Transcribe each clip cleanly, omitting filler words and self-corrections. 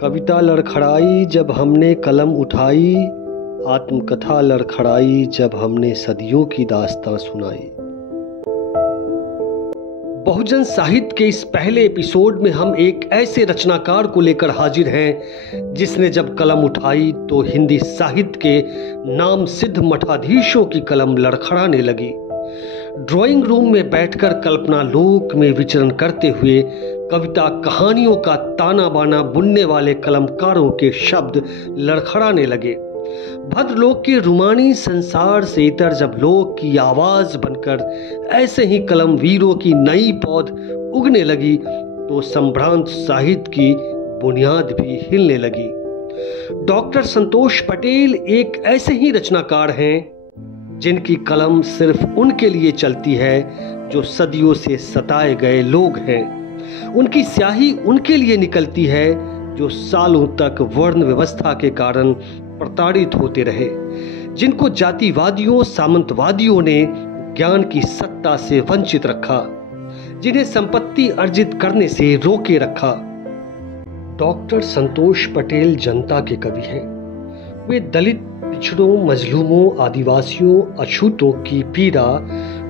कविता लड़खड़ाई जब हमने कलम उठाई, आत्मकथा लड़खड़ाई जब हमने सदियों की दास्तां सुनाई। बहुजन साहित्य के इस पहले एपिसोड में हम एक ऐसे रचनाकार को लेकर हाजिर हैं जिसने जब कलम उठाई तो हिंदी साहित्य के नाम सिद्ध मठाधीशों की कलम लड़खड़ाने लगी। ड्राइंग रूम में बैठकर कल्पना लोक में विचरण करते हुए कविता कहानियों का ताना बाना बुनने वाले कलमकारों के शब्द लड़खड़ाने लगे। भद्रलोक के रुमानी संसार से इतर जब लोक की आवाज बनकर ऐसे ही कलम वीरों की नई पौध उगने लगी तो संभ्रांत साहित्य की बुनियाद भी हिलने लगी। डॉक्टर संतोष पटेल एक ऐसे ही रचनाकार हैं जिनकी कलम सिर्फ उनके लिए चलती है जो सदियों से सताए गए लोग हैं। उनकी स्याही उनके लिए निकलती है जो सालों तक वर्ण व्यवस्था के कारण प्रताड़ित होते रहे, जिनको जातिवादियों सामंतवादियों ने ज्ञान की सत्ता से वंचित रखा, जिन्हें संपत्ति अर्जित करने से रोके रखा। डॉक्टर संतोष पटेल जनता के कवि हैं। वे दलित, पिछड़ों, मजलूमों, आदिवासियों, अछूतों की पीड़ा,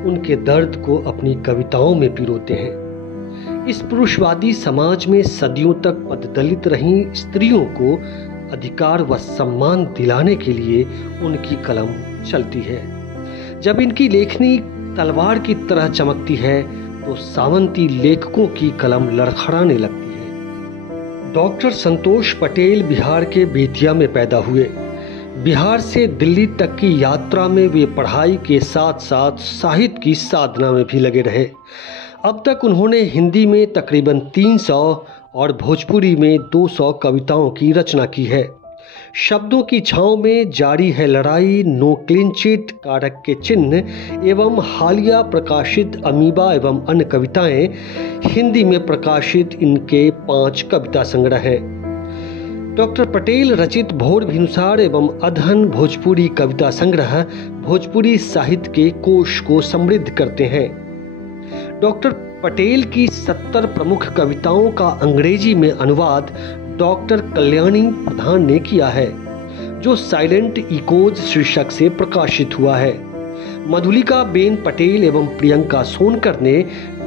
उनके दर्द को अपनी कविताओं में पिरोते हैं। इस पुरुषवादी समाज में सदियों तक पददलित रही स्त्रियों को अधिकार व सम्मान दिलाने के लिए उनकी कलम चलती है। जब इनकी लेखनी तलवार की तरह चमकती है तो सावंती लेखकों की कलम लड़खड़ाने लगती है। डॉक्टर संतोष पटेल बिहार के बेतिया में पैदा हुए। बिहार से दिल्ली तक की यात्रा में वे पढ़ाई के साथ साथ साहित्य की साधना में भी लगे रहे। अब तक उन्होंने हिंदी में तकरीबन 300 और भोजपुरी में 200 कविताओं की रचना की है। शब्दों की छांव में जारी है लड़ाई, नो क्लीन चिट, कारक के चिन्ह एवं हालिया प्रकाशित अमीबा एवं अन्य कविताएं हिंदी में प्रकाशित इनके 5 कविता संग्रह हैं। डॉक्टर पटेल रचित भोर भिनुसार एवं अधन भोजपुरी कविता संग्रह भोजपुरी साहित्य के कोश को समृद्ध करते हैं। डॉक्टर पटेल की 70 प्रमुख कविताओं का अंग्रेजी में अनुवाद डॉक्टर कल्याणी प्रधान ने किया है, जो साइलेंट इकोज शीर्षक से प्रकाशित हुआ है। मधुलिका बेन पटेल एवं प्रियंका सोनकर ने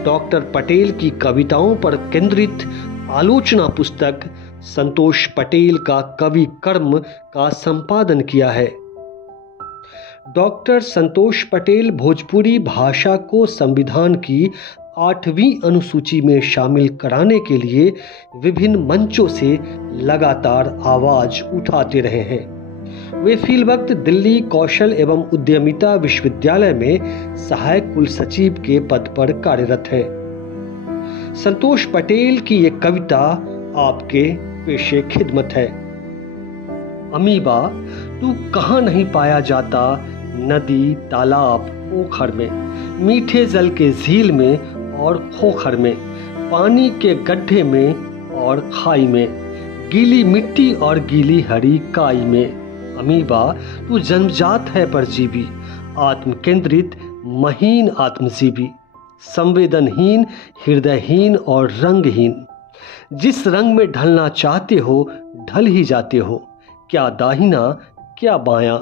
डॉक्टर पटेल की कविताओं पर केंद्रित आलोचना पुस्तक संतोष पटेल का कवि कर्म का संपादन किया है। डॉक्टर संतोष पटेल भोजपुरी भाषा को संविधान की 8वीं अनुसूची में शामिल कराने के लिए विभिन्न मंचों से लगातार आवाज उठाते रहे हैं। वे फिलवक्त दिल्ली कौशल एवं उद्यमिता विश्वविद्यालय में सहायक कुलसचिव के पद पर कार्यरत हैं। संतोष पटेल की एक कविता आपके पेशे खिदमत है। अमीबा तू कहाँ नहीं पाया जाता, नदी, तालाब, पोखर में, मीठे जल के झील में और खोखर में, पानी के गड्ढे में और खाई में, गीली मिट्टी और गीली हरी काई में। अमीबा तू जन्मजात है परजीवी, आत्म केंद्रित महीन आत्मजीवी, संवेदनहीन, हृदयहीन और रंगहीन। जिस रंग में ढलना चाहते हो ढल ही जाते हो, क्या दाहिना क्या बायां,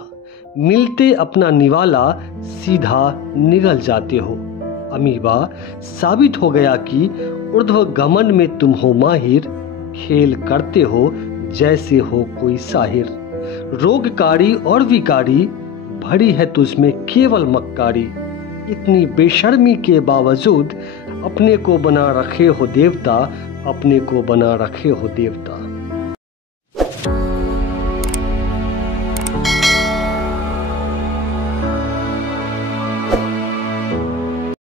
मिलते अपना निवाला सीधा निगल जाते हो। अमीबा साबित हो गया कि ऊर्ध्व गमन में तुम हो माहिर, खेल करते हो जैसे हो कोई साहिर। रोगकारी और विकारी भरी है तुझमें केवल मक्कारी, इतनी बेशर्मी के बावजूद अपने को बना रखे हो देवता, अपने को बना रखे हो देवता।